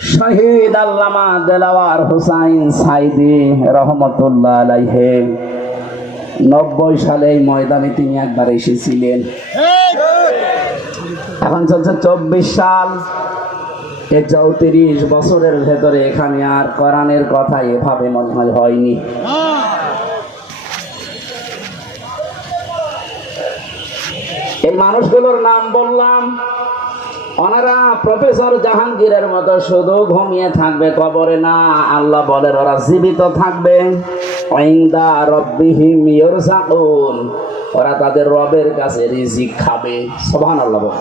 শহীদ আল্লামা দেলাওয়ার হুসাইন সাইদি রহমতুল্লাহ আলাইহে। নব্বই সালে এই ময়দানে তিনি একবার এসেছিলেন। এখন চলছে চব্বিশ সাল। এ চৌত্রিশ বছরের ভেতরে এখানে আর কোরআনের কথা এভাবে মনে হয় হয়নি। এই মানুষগুলোর নাম বললাম। ওনারা প্রফেসর জাহাঙ্গীরের মতো শুধু ঘুমিয়ে থাকবে কবরে না, আল্লাহ বলেন ওরা জীবিত থাকবে। ওরা তাদের রবের কাছে রিজিক খাবে। সুবহানাল্লাহ বল।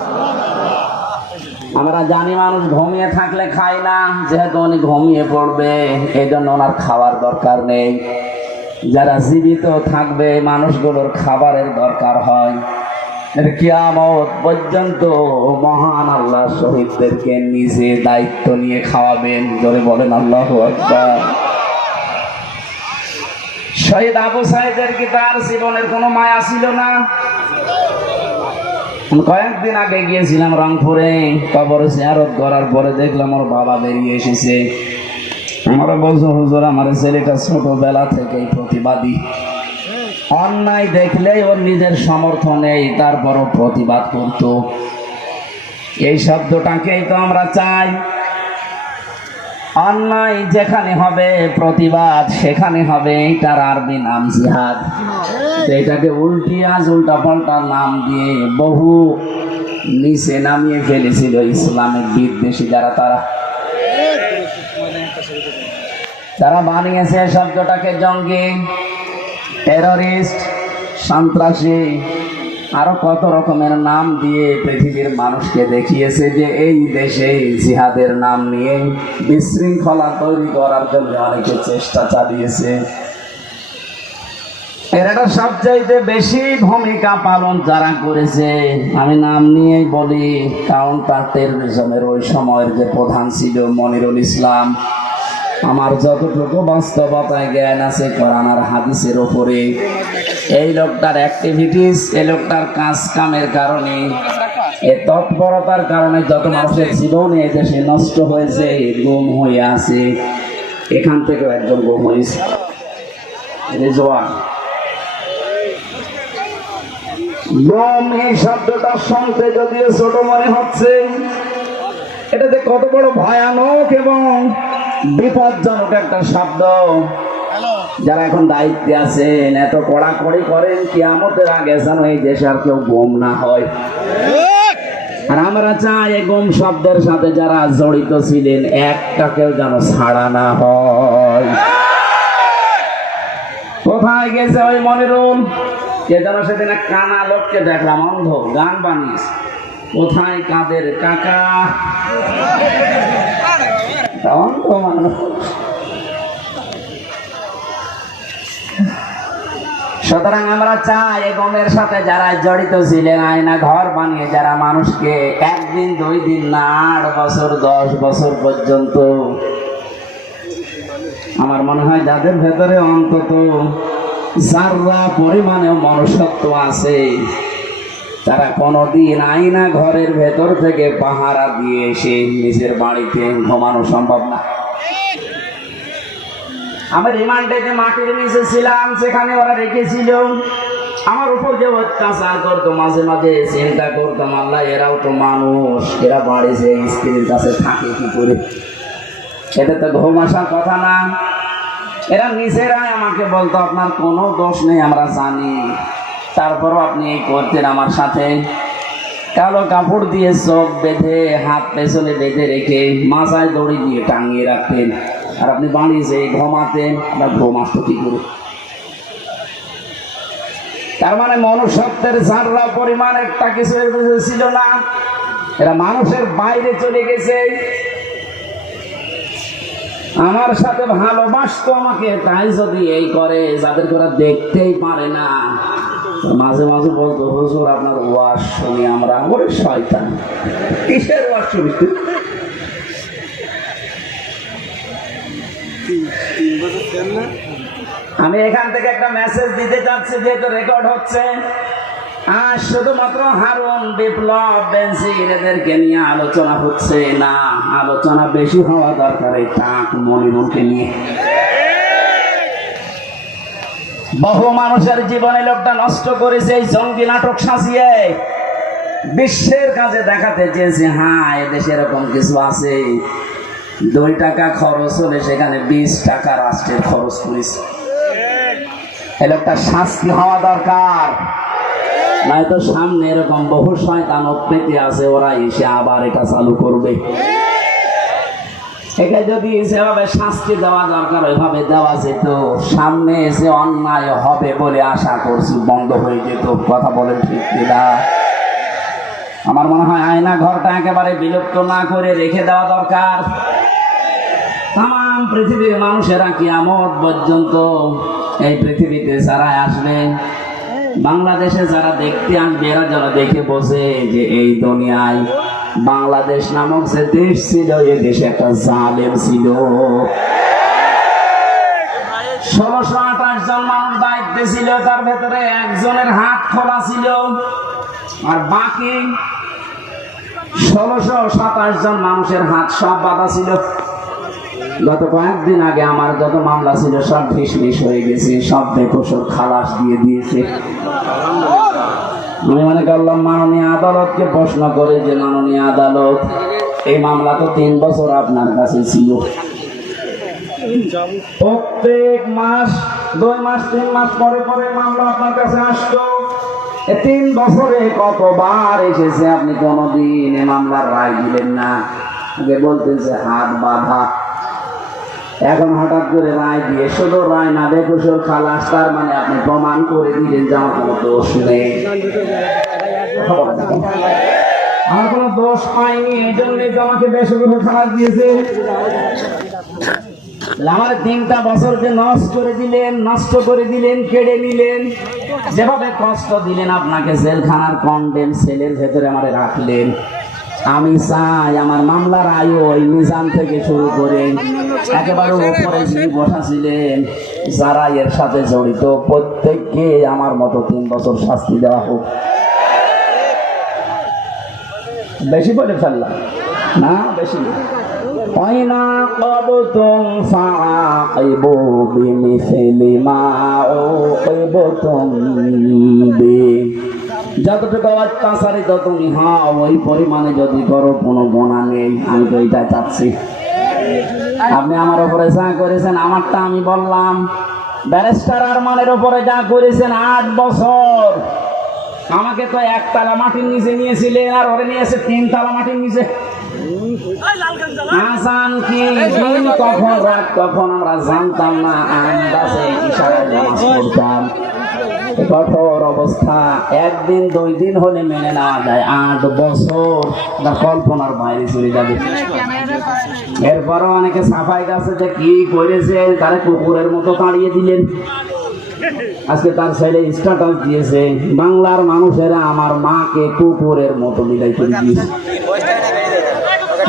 আমরা জানি মানুষ ঘুমিয়ে থাকলে খায় না, যেহেতু উনি ঘুমিয়ে পড়বে এই জন্য ওনার খাওয়ার দরকার নেই। যারা জীবিত থাকবে, মানুষগুলোর খাবারের দরকার হয়। কিয়ামত পর্যন্ত মহান আল্লাহ শহীদদেরকে নিজে দায়িত্ব নিয়ে খাওয়াবেন। ধরে বলেন, আল্লাহ শহীদ আবু কি তার জীবনের কোনো মায়া ছিল না? কয়েকদিন আগে গিয়েছিলাম রংপুরে, কবর জিয়ারত করার পরে দেখলাম ওর বাবা বেরিয়ে এসেছে। আমার বলছো, হুজুর, আমার ছেলেটা ছোটবেলা থেকেই প্রতিবাদী। অন্যায় দেখলেই ওর নিজের সমর্থন তারপরও প্রতিবাদ করত। এই শব্দটাকেই তো আমরা চাই। অন্যায় যেখানে হবে, প্রতিবাদ সেখানে হবে তার আরবি নাম জিহাদ। এটাকে উল্টি আজ উল্টা পাল্টা নাম দিয়ে বহু নিচে নামিয়ে ফেলেছিল ইসলামের বিদ্বেষী যারা তারা। তারা বানিয়েছে শব্দটাকে জঙ্গি। টেররিস্ট সন্ত্রাসী, আরও কত রকমের নাম দিয়ে পৃথিবীর মানুষকে দেখিয়েছে যে এই দেশে জিহাদের নাম নিয়ে বিশৃঙ্খলা তৈরি করার জন্য অনেকে চেষ্টা চালিয়েছে। এর একটা সবচাইতে বেশি ভূমিকা পালন যারা করেছে, আমি নাম নিয়েই বলি কাউন্টার টেরোরিজমের ওই সময়ের যে প্রধান ছিল মনিরুল ইসলাম। আমার যতটুকু বাস্তবতায় জ্ঞান আছে কোরআন আর হাদিসের ওপরে এই লোকটার অ্যাক্টিভিটিস এই লোকটার কাজ কামের কারণে, এ তৎপরতার কারণে যত মানুষের জীবন এই দেশে নষ্ট হয়েছে গুম হয়ে আছে। এখান থেকেও একজন গুম হয়েছে। রেজওয়ান। এই শব্দটা শুনতে যদিও ছোট মনে হচ্ছে এটা যে কত বড় ভয়ানক এবং বিপজ্জনক একটা শব্দ। যারা এখন দায়িত্বে আছেন এত কড়াকড়ি করেন কি আমাদের আগে যেন এই দেশে আর কেউ গম না হয়। আর আমরা চাই এই গম শব্দের সাথে যারা জড়িত ছিলেন একটা কেউ যেন ছাড়া না হয়। কোথায় গেছে ওই মনিরুল? কে যেন সেদিন এক কানা লোককে দেখলাম অন্ধ গান বানিস কোথায় কাদের কাকা? অন্ধ মানুষ সুতরাং আমরা চাই গমের সাথে যারা জড়িত ছিলেন, আয়না ঘর বানিয়ে যারা মানুষকে একদিন, দুই দিন না আট বছর, দশ বছর পর্যন্ত আমার মনে হয় যাদের ভেতরে অন্তত যারা পরিমাণেও মনুষ্যত্ব আছে তারা কোনোদিন আয়না ঘরের ভেতর থেকে পাহারা দিয়ে এসে নিজের বাড়িতে ঘুমানো সম্ভব না। আমি রিমান্ডে যে মাটির নিচে ছিলাম, সেখানে ওরা রেখেছিল। আমার উপর যে অত্যাচার করতো, মাঝে মাঝে চিন্তা করতাম আল্লাহ, এরাও তো মানুষ, এরা বাড়ি যে স্ত্রীর কাছে থাকে কি করে? এটা তো ঘুম আসার কথা না। এরা নিজেরাই আমাকে বলতো, আপনার কোনো দোষ নেই, আমরা জানি। তারপরও আপনি এই করতেন আমার সাথে। কালো কাপড় দিয়ে চোখ বেঁধে, হাত পেছনে বেঁধে রেখে মাথায় দড়ি দিয়ে টাঙিয়ে রাখতেন। আর আপনি বাড়ি যে ঘুমাতেন আপনার ঘুম আসতো কি করে? তার মানে মনুষ্যত্বের যাররা পরিমাণ একটা কিছু ছিল না। এরা মানুষের বাইরে চলে গেছে। আমার সাথে ভালোবাসতো আমাকে, তাই যদি এই করে, যাদেরকে ওরা দেখতেই পারে না। মাঝে মাঝে বলতো, হুজুর, আপনার ওয়াশ শুনি আমরা ওরে শয়তান। কিসের ওয়াশ শুনি আমি এখান থেকে একটা মেসেজ দিতে চাচ্ছি, যেহেতু রেকর্ড হচ্ছে। আর শুধুমাত্র হারুন বিপ্লব বেনজির এদেরকে নিয়ে আলোচনা হচ্ছে না। আলোচনা বেশি হওয়া দরকার, এই টাক মনিরুলকে নিয়ে। বহু মানুষের জীবনে লোকটা নষ্ট করেছে, এই জঙ্গি নাটক সাজিয়ে বিশ্বের কাছে দেখাতে চেয়েছে হ্যাঁ এদেশে এরকম কিছু আছে। দুই টাকা খরচ হলে সেখানে বিশ টাকা রাষ্ট্রের খরচ করেছে। এই লোকটা শাস্তি হওয়া দরকার। নয়তো সামনে এরকম বহু শয়তান পেতে আছে ওরা এসে আবার এটা চালু করবে। একে যদি সেভাবে শাস্তি দেওয়া দরকার, ওইভাবে দেওয়া যেত। সামনে এসে অন্যায় হবে বলে আশা করছি, বন্ধ হয়ে যেত। কথা বলেন ঠিক কিনা? আমার মনে হয় আয়না ঘরটা একেবারে বিলুপ্ত না করে রেখে দেওয়া দরকার। তাম পৃথিবীর মানুষেরা কিয়ামত পর্যন্ত এই পৃথিবীতে যারা আসবে, বাংলাদেশে যারা দেখতে আসবে, এরা যারা দেখে বোঝে যে এই দুনিয়ায় বাংলাদেশ নামক যে দেশ ছিল এই দেশে একটা জালেম ছিল। ষোলোশো আঠাশ জন মানুষ দায়িত্বে ছিল, তার ভেতরে একজনের হাত খোলা ছিল। আর বাকি ষোলোশো সাতাশ জন মানুষের হাত সব বাধা ছিল। গত কয়েকদিন আগে আমার যত মামলা ছিল, সব ফিসমিস হয়ে গেছে, সব বেকসর খালাস দিয়ে দিয়েছে। আমি মনে করলাম মাননীয় আদালতকে প্রশ্ন করে যে মাননীয় আদালত এই মামলা তো তিন বছর আপনার কাছে ছিল। প্রত্যেক মাস, দুই মাস, তিন মাস পরে পরে মামলা আপনার কাছে আসতো। তিন বছরে কতবার এসেছে আপনি কোনোদিন এ মামলার রায় দিলেন না? বলতেছে হাত বাঁধা। এখন হঠাৎ করে রায় দিয়ে, শুধু রায় না বেকুশল খালাস, তার মানে আপনি প্রমাণ করে দিলেন যে আমার কোনো দোষ নেই। আমার কোনো দোষ পাইনি, এই জন্যই তো আমাকে বেসরকারি খালাস দিয়েছে। আমার তিনটা বছরকে নষ্ট করে দিলেন, নষ্ট করে দিলেন, কেড়ে নিলেন। যেভাবে কষ্ট দিলেন আপনাকে জেলখানার কন্ডেম সেলের ভেতরে আমারে রাখলেন। আমি চাই আমার মামলার আয়ু ওই মিজান থেকে শুরু করে একেবারে ওপরে যিনি বসা ছিলেন যারা এর সাথে জড়িত, প্রত্যেককে আমার মতো তিন বছর শাস্তি দেওয়া হোক। বেশি বলে ফেললাম। না, বেশি অইনা মা ও কবতুম বি যতটুকু অত্যাচারিত তুমি হও ওই পরিমাণে যদি করো কোনো গোনা নেই। আমি তো এটা চাচ্ছি। আপনি আমার উপরে যা করেছেন আমারটা আমি বললাম। ব্যারিস্টার আরমানের উপরে যা করেছেন আট বছর। আমাকে তো একতলা মাটির নিচে নিয়েছিলেন আর ওরে নিয়েছে তিন তালা মাটির নিচে। আসান কি দিন কখন রাত কখন আমরা জানতাম না পড়তাম কঠোর অবস্থা। একদিন, দুই দিন হলে মেনে নেওয়া যায়। আট বছর তার কল্পনার বাইরে চলে যাবে। এরপরও অনেকে সাফাই গাছে যে কি করেছে তারা কুকুরের মতো তাড়িয়ে দিলেন। আজকে তার ছেলে স্ট্যাটাস দিয়েছে। বাংলার মানুষেরা আমার মাকে কুকুরের মতো বিদায় করে দিয়েছে।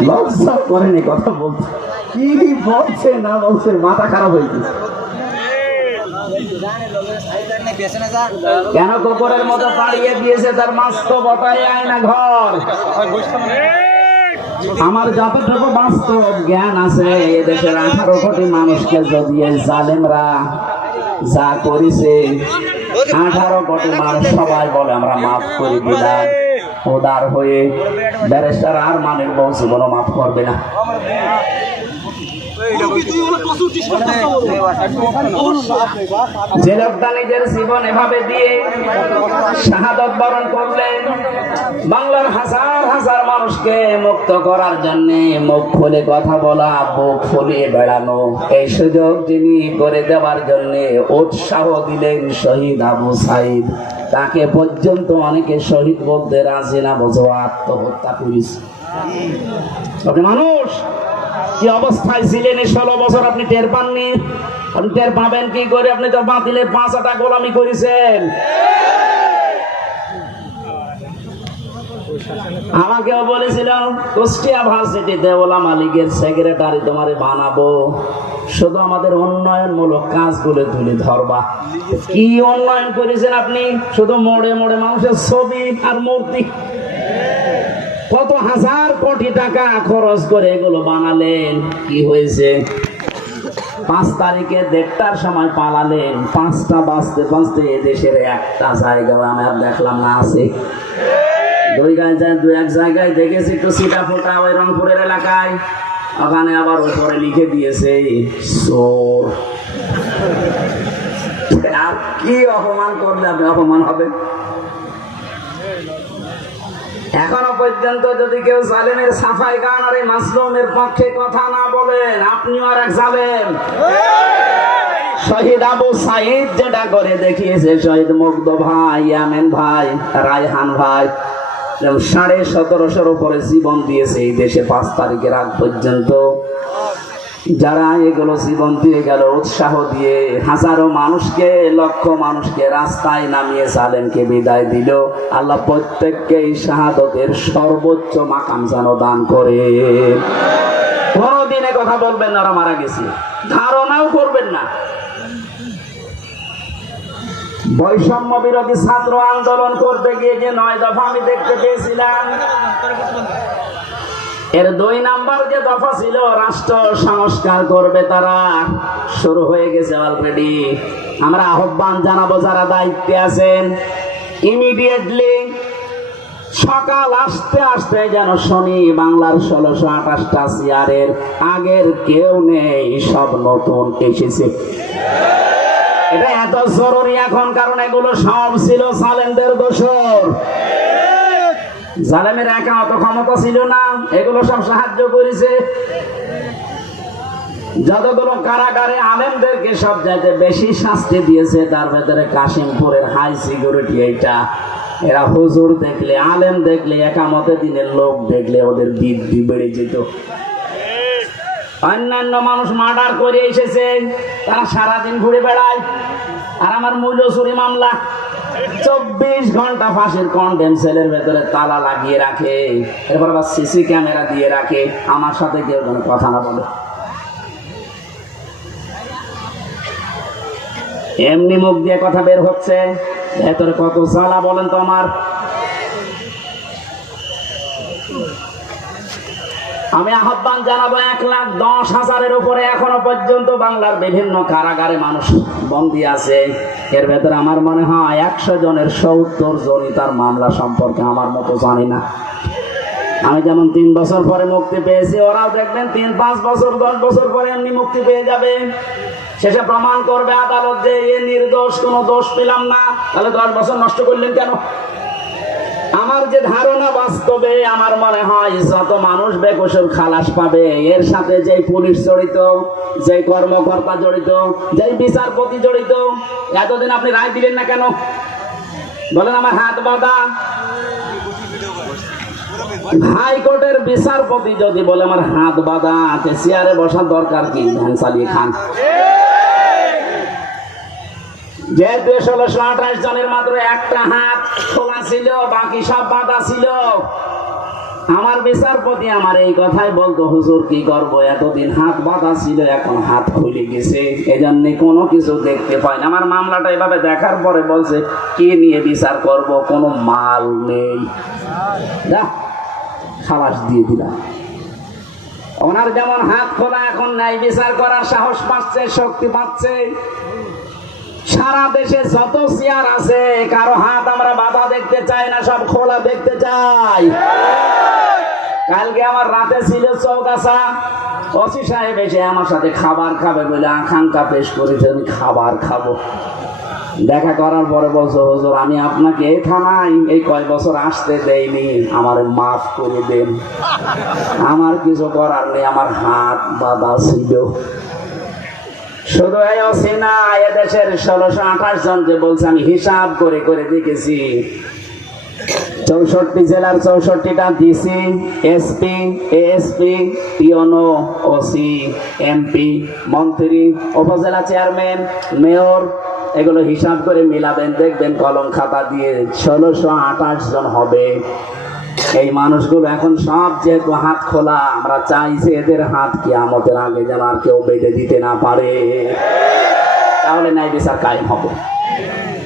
লজ্জা করেনি কথা বলছে কি বলছে না বলছে, মাথা খারাপ হয়ে গেছে। কেন কুকুরের মতো পাড়িয়ে দিয়েছে তার মাছ তো বটাই আয়না ঘর? আমার যতটুকু বাস্তব জ্ঞান আছে এদেশের আঠারো কোটি মানুষকে যদি এই জালেমরা যা করেছে, আঠারো কোটি মানুষ সবাই বলে আমরা মাফ করে দিলাম, উদার হয়ে ব্যারিস্টার আর মানের বউ জীবনও মাফ করবে না। যে লোকটা নিজের জীবন এভাবে দিয়ে শাহাদত বরণ করলেন বাংলার হাজার হাজার মানুষকে মুক্ত করার জন্য মুখ কথা বলা, বুক ফুলিয়ে বেড়ানো। এই সুযোগ যিনি করে দেওয়ার জন্য উৎসাহ দিলেন শহীদ আবু সাইদ। তাকে পর্যন্ত অনেকে শহীদ বলতে রাজি না, বোঝো আত্মহত্যা ওকে মানুষ কি অবস্থায় ছিলেন এই ষোলো বছর আপনি টের পাননি? টের পাবেন কি করে? আপনি তো বাতিলের পাঁচ আটা গোলামি করেছেন। আমাকেও বলেছিল, কুষ্টিয়া ভার্সিটিতে ওলা মালিকের সেক্রেটারি তোমারে বানাবো। শুধু আমাদের উন্নয়নমূলক কাজগুলো তুলে ধরবা। কি উন্নয়ন করেছেন আপনি? শুধু মোড়ে মোড়ে মানুষের ছবি আর মূর্তি। কত হাজার কোটি টাকা খরচ করে এগুলো বানালেন? কি হয়েছে? পাঁচ তারিখে দেড়টার সময় পালালেন। পাঁচটা বাঁচতে বাঁচতে দেশের একটা জায়গায় আমি আর দেখলাম না, আছে। দুই জায়গায় দু এক জায়গায় দেখেছি একটু সিটা ফোটা ওই রংপুরের এলাকায়। ওখানে আবার উপরে লিখে দিয়েছে চোর আর কি অপমান করলে আপনি অপমান হবে? এখনও পর্যন্ত যদি কেউ জালেমের সাফাই গান আর এই পক্ষে কথা না বলেন, আপনিও আর এক জালেম। শহীদ আবু সাইদ যেটা করে দেখিয়েছে, শহীদ মুগ্ধ ভাই আমেন ভাই, রায়হান ভাই সাড়ে সতেরোশোর উপরে জীবন দিয়েছে এই দেশে পাঁচ তারিখের আগ পর্যন্ত। যারা এগুলো জীবন দিয়ে গেল, উৎসাহ দিয়ে হাজারো মানুষকে, লক্ষ মানুষকে রাস্তায় নামিয়ে সালেমকে বিদায় দিল। আল্লাহ প্রত্যেককে এই শাহাদতের সর্বোচ্চ মাকাম যেন দান করে। কোনোদিনে কথা বলবেন না, ওরা মারা গেছে। ধারণাও করবেন না। বৈষম্য বিরোধী ছাত্র আন্দোলন করতে গিয়ে যে নয় দফা আমি দেখতে পেয়েছিলাম। এর দুই নাম্বার যে দফা ছিল, রাষ্ট্র সংস্কার করবে তারা। শুরু হয়ে গেছে অলরেডি আমরা আহ্বান জানাব যারা দায়িত্বে আছেন। ইমিডিয়েটলি সকাল আসতে আসতে যেন শনি বাংলার ষোলোশো আঠাশটা চেয়ারের আগের কেউ নেই, সব নতুন এসেছে। এটা এত জরুরি এখন, কারণ এগুলো সব ছিল সালেমদের দোষর। জালেমের একা অত ক্ষমতা ছিল না, এগুলো সব সাহায্য করেছে। যতগুলো কারাগারে আলেমদেরকে সব জায়গায় বেশি শাস্তি দিয়েছে, তার ভেতরে কাশিমপুরের হাই সিকিউরিটি এইটা। এরা হুজুর দেখলে, আলেম দেখলে, একামতে দিনের লোক দেখলে ওদের বৃদ্ধি বেড়ে যেত। অন্যান্য মানুষ মার্ডার করে এসেছে, তারা সারাদিন ঘুরে বেড়ায়। আর আমার মূল্য চুরি মামলা চব্বিশ ঘণ্টা ফাঁসির কন্ডেম সেলের ভেতরে তালা লাগিয়ে রাখে। এরপর আবার সিসি ক্যামেরা দিয়ে রাখে। আমার সাথে কেউ যেন কথা না বলে। এমনি মুখ দিয়ে কথা বের হচ্ছে। ভেতরে কত জ্বালা বলেন তো আমার? আমি আহ্বান জানাব এক লাখ দশ হাজারের উপরে এখনও পর্যন্ত বাংলার বিভিন্ন কারাগারে মানুষ বন্দী আছে। এর ভেতরে আমার মনে হয় একশো জনের সত্তর জনই তার মামলা সম্পর্কে আমার মতো জানি না। আমি যেমন তিন বছর পরে মুক্তি পেয়েছি, ওরাও দেখবেন তিন, পাঁচ বছর, দশ বছর পরে এমনি মুক্তি পেয়ে যাবে। শেষে প্রমাণ করবে আদালত যে এ নির্দোষ, কোনো দোষ পেলাম না। তাহলে দশ বছর নষ্ট করলেন কেন? আমার যে ধারণা বাস্তবে, আমার মনে হয় যত মানুষ বেকসুর খালাস পাবে, এর সাথে যে পুলিশ জড়িত যে কর্মকর্তা জড়িত যে বিচারপতি জড়িত, এতদিন আপনি রায় দিলেন না কেন? বলেন আমার হাত বাঁধা। হাইকোর্টের বিচারপতি যদি বলে আমার হাত বাঁধা চেয়ারে বসার দরকার কি? ধ্যান চালিয়ে খান। যেহেতু ষোলোশো আঠাশ জনের মাত্র একটা হাত খোলা ছিল, বাকি সব বাঁধা ছিল। আমার বিচারপতি আমার এই কথাই বলতো, হুজুর, কি করব? এতদিন হাত বাঁধা ছিল, এখন হাত খুলে গেছে। এজন্য কোনো কিছু দেখতে পাই না। আমার মামলাটা এভাবে দেখার পরে বলছে, কে নিয়ে বিচার করব? কোনো মাল নেই। খালাস দিয়ে দিলাম। ওনার যেমন হাত খোলা এখন ন্যায় বিচার করার সাহস পাচ্ছে, শক্তি পাচ্ছে। সারা দেশে যত চেয়ার আছে, কারও হাত আমরা বাধা দেখতে চাই না, সব খোলা দেখতে চাই। কালকে আমার রাতে ছিল চৌকাছা অসি সাহেব এসে আমার সাথে খাবার খাবে বলে আকাঙ্ক্ষা পেশ করেছে, আমি খাবার খাব। দেখা করার পরে বলছো, হুজুর, আমি আপনাকে এই থানায় এই কয় বছর আসতে দেইনি, আমার মাফ করে দেন। আমার কিছু করার নেই, আমার হাত বাঁধা ছিল। শুধু এদেশের ষোলোশো আঠাশ জনকে বলছে, আমি হিসাব করে করে দেখেছি। চৌষট্টি জেলার চৌষট্টিটা ডিসি এসপি এএসপি পিওনো ওসি এমপি মন্ত্রী, উপজেলা চেয়ারম্যান, মেয়র, এগুলো হিসাব করে মিলাবেন, দেখবেন কলম খাতা দিয়ে ষোলোশো আঠাশ জন হবে। এই মানুষগুলো এখন সব যেহেতু হাত খোলা, আমরা চাই যে এদের হাত কি আমাদের আগে যেন আর কেউ বেঁধে দিতে না পারে। তাহলে ন্যায় বিচার কায়েম হবে।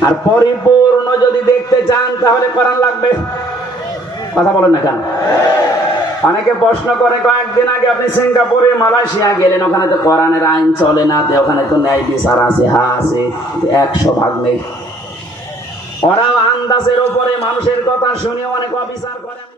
আর পরিপূর্ণ যদি দেখতে চান, তাহলে কোরআন লাগবে। কথা বলেন না কেন? অনেকে প্রশ্ন করে, কয়েকদিন আগে আপনি সিঙ্গাপুরে, মালয়েশিয়া গেলেন, ওখানে তো কোরআনের আইন চলে না ওখানে তো ন্যায় বিচার আছে, হা আছে একশো ভাগ নেই। ওরাও আন্দাজের ওপরে মানুষের কথা শুনে অনেক অবিচার করে।